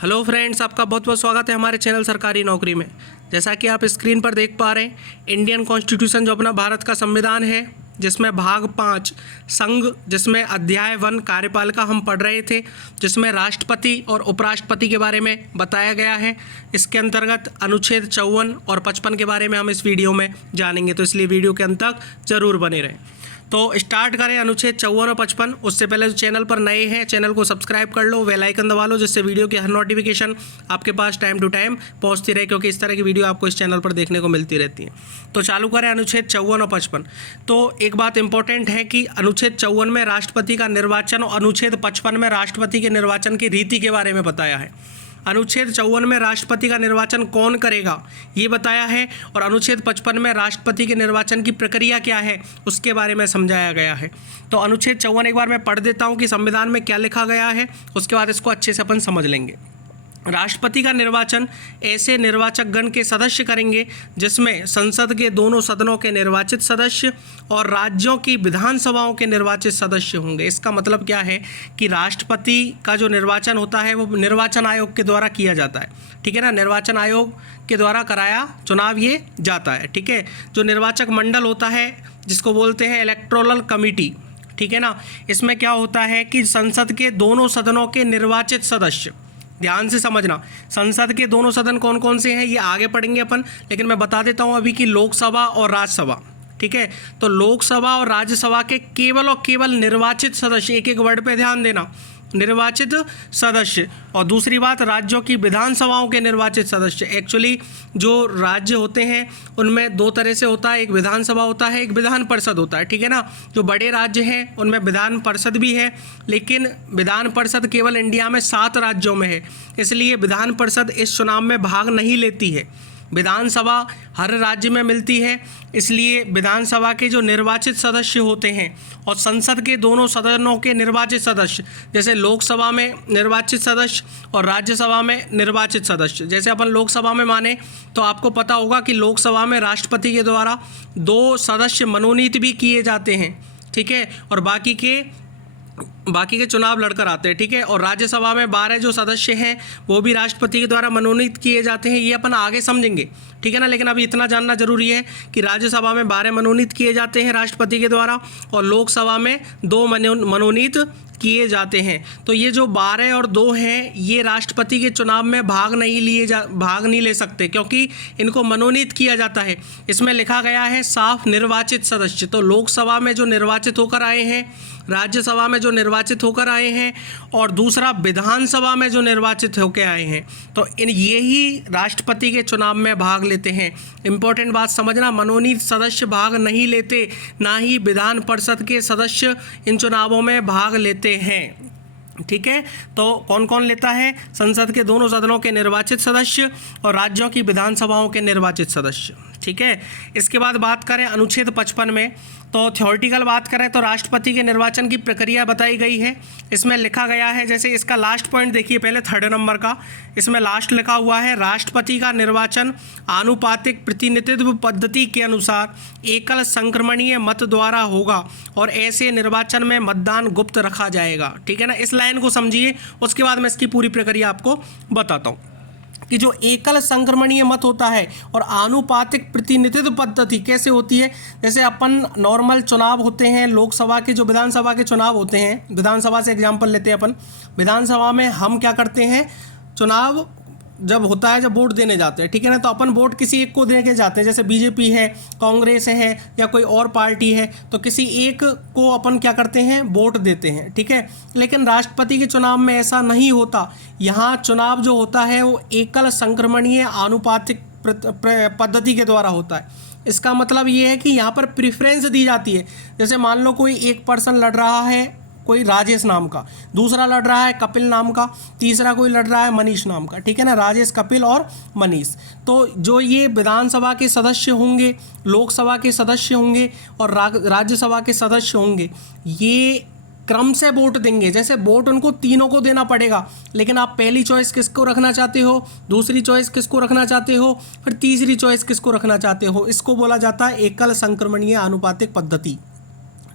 Hello friends, आपका बहुत बहुत स्वागत है हमारे चैनल सरकारी नौकरी में। जैसा कि आप स्क्रीन पर देख पा रहे हैं, इंडियन कॉन्स्टिट्यूशन जो अपना भारत का संविधान है, जिसमें भाग 5 संघ, जिसमें अध्याय 1 कार्यपालिका हम पढ़ रहे थे, जिसमें राष्ट्रपति और उपराष्ट्रपति के बारे में बताया गया है। इसके अंतर्गत अनुच्छेद 54 और 55 के बारे में हम इस वीडियो में जानेंगे, तो इसलिए वीडियो के अंत तक ज़रूर बने रहें। तो स्टार्ट करें अनुच्छेद 54 और 55। उससे पहले जो चैनल पर नए हैं, चैनल को सब्सक्राइब कर लो, बेल आइकन दबा लो, जिससे वीडियो की हर नोटिफिकेशन आपके पास टाइम टू टाइम पहुंचती रहे, क्योंकि इस तरह की वीडियो आपको इस चैनल पर देखने को मिलती रहती है। तो चालू करें अनुच्छेद 54 और 55। तो एक बात इंपॉर्टेंट है कि अनुच्छेद 54 में राष्ट्रपति का निर्वाचन और अनुच्छेद 55 में राष्ट्रपति के निर्वाचन की रीति के बारे में बताया है। अनुच्छेद 54 में राष्ट्रपति का निर्वाचन कौन करेगा ये बताया है, और अनुच्छेद 55 में राष्ट्रपति के निर्वाचन की प्रक्रिया क्या है उसके बारे में समझाया गया है। तो अनुच्छेद 54 एक बार मैं पढ़ देता हूँ कि संविधान में क्या लिखा गया है, उसके बाद इसको अच्छे से अपन समझ लेंगे। राष्ट्रपति का निर्वाचन ऐसे निर्वाचक गण के सदस्य करेंगे जिसमें संसद के दोनों सदनों के निर्वाचित सदस्य और राज्यों की विधानसभाओं के निर्वाचित सदस्य होंगे। इसका मतलब क्या है कि राष्ट्रपति का जो निर्वाचन होता है वो निर्वाचन आयोग के द्वारा किया जाता है, ठीक है ना। निर्वाचन आयोग के द्वारा कराया चुनाव ये जाता है, ठीक है। जो निर्वाचक मंडल होता है, जिसको बोलते हैं इलेक्टोरल कमिटी, ठीक है ना, इसमें क्या होता है कि संसद के दोनों सदनों के निर्वाचित सदस्य, ध्यान से समझना, संसद के दोनों सदन कौन कौन से हैं ये आगे पढ़ेंगे अपन, लेकिन मैं बता देता हूं अभी कि लोकसभा और राज्यसभा, ठीक है। तो लोकसभा और राज्यसभा के केवल और केवल निर्वाचित सदस्य, एक एक वर्ड पे ध्यान देना, निर्वाचित सदस्य। और दूसरी बात, राज्यों की विधानसभाओं के निर्वाचित सदस्य। एक्चुअली जो राज्य होते हैं उनमें दो तरह से होता है, एक विधानसभा होता है, एक विधान परिषद होता है, ठीक है ना। जो बड़े राज्य हैं उनमें विधान परिषद भी है, लेकिन विधान परिषद केवल इंडिया में 7 राज्यों में है, इसलिए विधान परिषद इस चुनाव में भाग नहीं लेती है। विधानसभा हर राज्य में मिलती है, इसलिए विधानसभा के जो निर्वाचित सदस्य होते हैं और संसद के दोनों सदनों के निर्वाचित सदस्य, जैसे लोकसभा में निर्वाचित सदस्य और राज्यसभा में निर्वाचित सदस्य। जैसे अपन लोकसभा में माने तो आपको पता होगा कि लोकसभा में राष्ट्रपति के द्वारा 2 सदस्य मनोनीत भी किए जाते हैं, ठीक है, और बाकी के चुनाव लड़कर आते हैं, ठीक है। और राज्यसभा में 12 जो सदस्य हैं वो भी राष्ट्रपति के द्वारा मनोनीत किए जाते हैं, ये अपन आगे समझेंगे, ठीक है ना। लेकिन अभी इतना जानना जरूरी है कि राज्यसभा में 12 मनोनीत किए जाते हैं राष्ट्रपति के द्वारा, और लोकसभा में 2 मनोनीत किए जाते हैं। तो ये जो 12 और 2 हैं, ये राष्ट्रपति के चुनाव में भाग नहीं ले सकते, क्योंकि इनको मनोनीत किया जाता है। इसमें लिखा गया है साफ निर्वाचित सदस्य। तो लोकसभा में जो निर्वाचित होकर आए हैं, राज्यसभा में जो निर्वाचित होकर आए हैं, और दूसरा विधानसभा में जो निर्वाचित होकर आए हैं, तो यही राष्ट्रपति के चुनाव में भाग लेते हैं। इंपॉर्टेंट बात समझना, मनोनीत सदस्य भाग नहीं लेते, ना ही विधान परिषद के सदस्य इन चुनावों में भाग लेते हैं, ठीक है। तो कौन कौन लेता है? संसद के दोनों सदनों के निर्वाचित सदस्य और राज्यों की विधानसभाओं के निर्वाचित सदस्य, ठीक है। इसके बाद बात करें अनुच्छेद 55 में, तो थ्योरेटिकल बात करें तो राष्ट्रपति के निर्वाचन की प्रक्रिया बताई गई है। इसमें लिखा गया है, जैसे इसका लास्ट पॉइंट देखिए पहले 3rd नंबर का, इसमें लास्ट लिखा हुआ है राष्ट्रपति का निर्वाचन आनुपातिक प्रतिनिधित्व पद्धति के अनुसार एकल संक्रमणीय मत द्वारा होगा और ऐसे निर्वाचन में मतदान गुप्त रखा जाएगा, ठीक है ना। इस लाइन को समझिए, उसके बाद मैं इसकी पूरी प्रक्रिया आपको बताता हूँ कि जो एकल संक्रमणीय मत होता है और आनुपातिक प्रतिनिधित्व पद्धति कैसे होती है। जैसे अपन नॉर्मल चुनाव होते हैं, लोकसभा के जो विधानसभा के चुनाव होते हैं, विधानसभा से एग्जाम्पल लेते हैं अपन। विधानसभा में हम क्या करते हैं, चुनाव जब होता है, जब वोट देने जाते हैं, ठीक है ना, तो अपन वोट किसी एक को देके जाते हैं। जैसे बीजेपी है, कांग्रेस है, या कोई और पार्टी है, तो किसी एक को अपन क्या करते हैं, वोट देते हैं, ठीक है। लेकिन राष्ट्रपति के चुनाव में ऐसा नहीं होता। यहाँ चुनाव जो होता है वो एकल संक्रमणीय आनुपातिक पद्धति के द्वारा होता है। इसका मतलब ये है कि यहाँ पर प्रेफरेंस दी जाती है। जैसे मान लो कोई एक पर्सन लड़ रहा है, कोई राजेश नाम का, दूसरा लड़ रहा है कपिल नाम का, तीसरा कोई लड़ रहा है मनीष नाम का, ठीक है ना, राजेश, कपिल और मनीष। तो जो ये विधानसभा के सदस्य होंगे, लोकसभा के सदस्य होंगे और राज्यसभा के सदस्य होंगे, ये क्रम से वोट देंगे। जैसे वोट उनको तीनों को देना पड़ेगा, लेकिन आप पहली चॉइस किसको रखना चाहते हो, दूसरी चॉइस किसको रखना चाहते हो, फिर तीसरी चॉइस किसको रखना चाहते हो, इसको बोला जाता है एकल संक्रमणीय आनुपातिक पद्धति,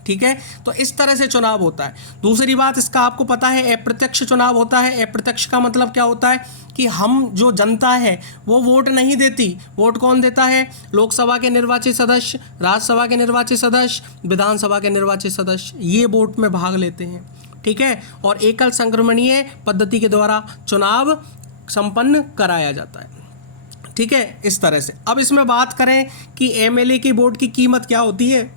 ठीक है, तो इस तरह से चुनाव होता है। दूसरी बात, इसका आपको पता है अप्रत्यक्ष चुनाव होता है। अप्रत्यक्ष का मतलब क्या होता है कि हम जो जनता है वो वोट नहीं देती। वोट कौन देता है? लोकसभा के निर्वाचित सदस्य, राज्यसभा के निर्वाचित सदस्य, विधानसभा के निर्वाचित सदस्य, ये वोट में भाग लेते हैं, ठीक है। और एकल संक्रमणीय पद्धति के द्वारा चुनाव संपन्न कराया जाता है, ठीक है, इस तरह से। अब इसमें बात करें कि एमएलए की वोट की कीमत क्या होती है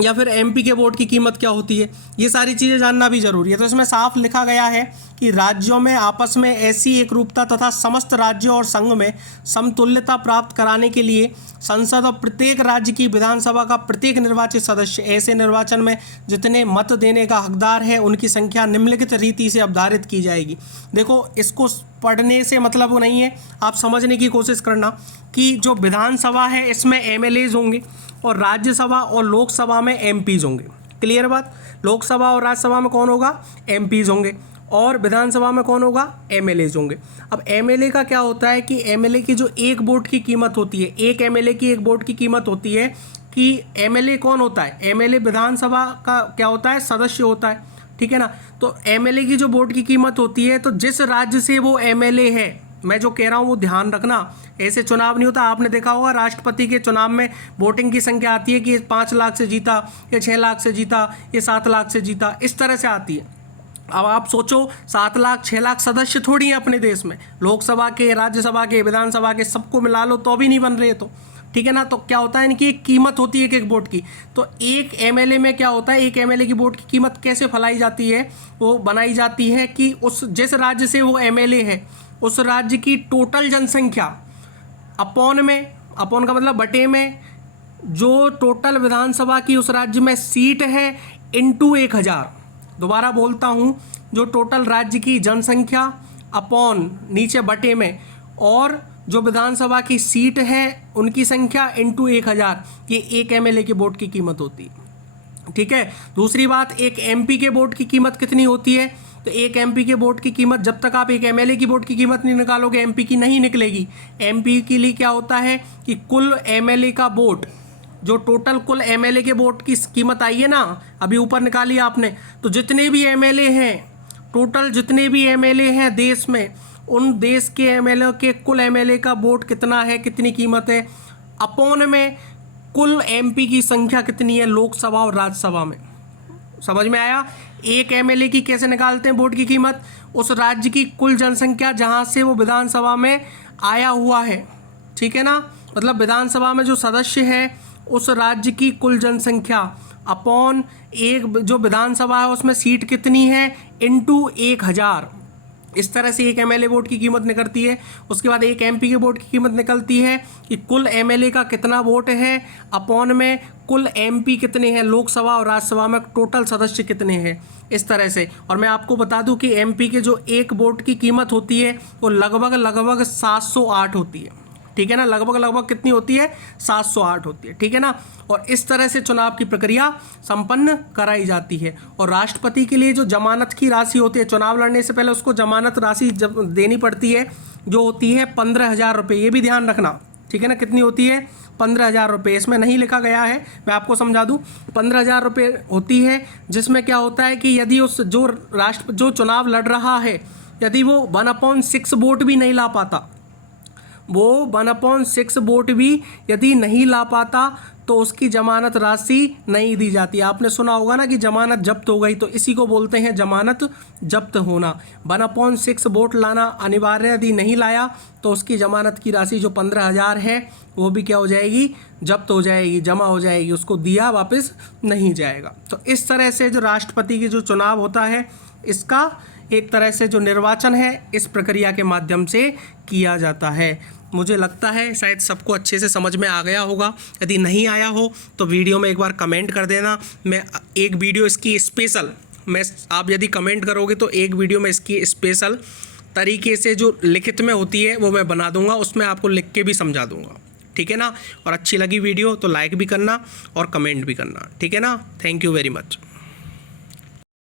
या फिर एमपी के वोट की कीमत क्या होती है, ये सारी चीज़ें जानना भी जरूरी है। तो इसमें साफ लिखा गया है कि राज्यों में आपस में ऐसी एकरूपता तथा समस्त राज्यों और संघ में समतुल्यता प्राप्त कराने के लिए संसद और प्रत्येक राज्य की विधानसभा का प्रत्येक निर्वाचित सदस्य ऐसे निर्वाचन में जितने मत देने का हकदार है उनकी संख्या निम्नलिखित रीति से अवधारित की जाएगी। देखो, इसको पढ़ने से मतलब वो नहीं है, आप समझने की कोशिश करना कि जो विधानसभा है इसमें एमएलएज होंगे और राज्यसभा और लोकसभा में एमपीज होंगे। क्लियर बात? लोकसभा और राज्यसभा में कौन होगा? एमपीज होंगे, और विधानसभा में कौन होगा? एमएलएज होंगे। अब एमएलए का क्या होता है कि एमएलए की जो एक वोट की कीमत होती है, एक एमएलए की एक वोट की कीमत होती है कि एमएलए कौन होता है? एमएलए विधानसभा का क्या होता है? सदस्य होता है, ठीक है ना। तो एमएलए की जो वोट की कीमत होती है, तो जिस राज्य से वो एमएलए है, मैं जो कह रहा हूँ वो ध्यान रखना, ऐसे चुनाव नहीं होता। आपने देखा होगा राष्ट्रपति के चुनाव में वोटिंग की संख्या आती है कि ये 5 लाख से जीता, ये 6 लाख से जीता, ये 7 लाख से जीता, इस तरह से आती है। अब आप सोचो 7 लाख 6 लाख सदस्य थोड़ी हैं अपने देश में, लोकसभा के, राज्यसभा के, विधानसभा के, सबको मिला लो तो भी नहीं बन रहे, तो ठीक है ना। तो क्या होता है इनकी एक कीमत होती है एक एक वोट की। तो एक एमएलए में क्या होता है, एक एमएलए की वोट की कीमत कैसे फैलाई जाती है? वो बनाई जाती है कि उस जिस राज्य से वो एमएलए है उस राज्य की टोटल जनसंख्या अपॉन में, अपॉन का मतलब बटे में, जो टोटल विधानसभा की उस राज्य में सीट है इंटू 1000। दोबारा बोलता हूँ, जो टोटल राज्य की जनसंख्या अपॉन नीचे बटे में, और जो विधानसभा की सीट है उनकी संख्या इंटू 1000, ये एक एमएलए के वोट की कीमत होती है, ठीक है। दूसरी बात, एक एमपी के वोट की कीमत कितनी होती है? तो एक एमपी के वोट की कीमत, जब तक आप एक एमएलए की वोट की कीमत नहीं निकालोगे एमपी की नहीं निकलेगी। एमपी के लिए क्या होता है कि कुल एमएलए का वोट, जो टोटल कुल एमएलए के वोट की कीमत आई है ना, अभी ऊपर निकाली आपने, तो जितने भी एमएलए हैं, टोटल जितने भी एमएलए हैं देश में, उन देश के एमएलए के कुल एमएलए का वोट कितना है, कितनी कीमत है, अपॉन में कुल एमपी की संख्या कितनी है लोकसभा और राज्यसभा में। समझ में आया? एक एमएलए की कैसे निकालते हैं वोट की कीमत? उस राज्य की कुल जनसंख्या जहां से वो विधानसभा में आया हुआ है, ठीक है ना, मतलब विधानसभा में जो सदस्य है उस राज्य की कुल जनसंख्या अपॉन एक जो विधानसभा है उसमें सीट कितनी है इंटू 1000। इस तरह से एक एमएलए वोट की कीमत निकलती है। उसके बाद एक एमपी के वोट की कीमत निकलती है कि कुल एमएलए का कितना वोट है अपॉन में कुल एमपी कितने हैं लोकसभा और राज्यसभा में, टोटल सदस्य कितने हैं, इस तरह से। और मैं आपको बता दूं कि एमपी के जो एक वोट की कीमत होती है वो लगभग 708 होती है, ठीक है ना। लगभग कितनी होती है? 708 होती है, ठीक है ना। और इस तरह से चुनाव की प्रक्रिया संपन्न कराई जाती है। और राष्ट्रपति के लिए जो जमानत की राशि होती है, चुनाव लड़ने से पहले उसको जमानत राशि जब देनी पड़ती है, जो होती है 15,000 रुपये, ये भी ध्यान रखना, ठीक है ना। कितनी होती है? 15,000 रुपये। इसमें नहीं लिखा गया है, मैं आपको समझा दूँ। 15,000 रुपये होती है, जिसमें क्या होता है कि यदि उस जो चुनाव लड़ रहा है, यदि वो 1/6 वोट भी नहीं ला पाता, वो 1/6 वोट भी यदि नहीं ला पाता तो उसकी जमानत राशि नहीं दी जाती। आपने सुना होगा ना कि जमानत जब्त हो गई, तो इसी को बोलते हैं जमानत जब्त होना। 1/6 वोट लाना अनिवार्य, यदि नहीं लाया तो उसकी जमानत की राशि जो 15,000 है वो भी क्या हो जाएगी? जब्त हो जाएगी, जमा हो जाएगी, उसको दिया वापस नहीं जाएगा। तो इस तरह से जो राष्ट्रपति की जो चुनाव होता है, इसका एक तरह से जो निर्वाचन है इस प्रक्रिया के माध्यम से किया जाता है। मुझे लगता है शायद सबको अच्छे से समझ में आ गया होगा। यदि नहीं आया हो तो वीडियो में एक बार कमेंट कर देना। मैं एक वीडियो इसकी स्पेशल, आप यदि कमेंट करोगे तो एक वीडियो में इसकी स्पेशल तरीके से जो लिखित में होती है वो मैं बना दूंगा, उसमें आपको लिख के भी समझा दूंगा, ठीक है ना। और अच्छी लगी वीडियो तो लाइक भी करना और कमेंट भी करना, ठीक है ना। Thank you very much.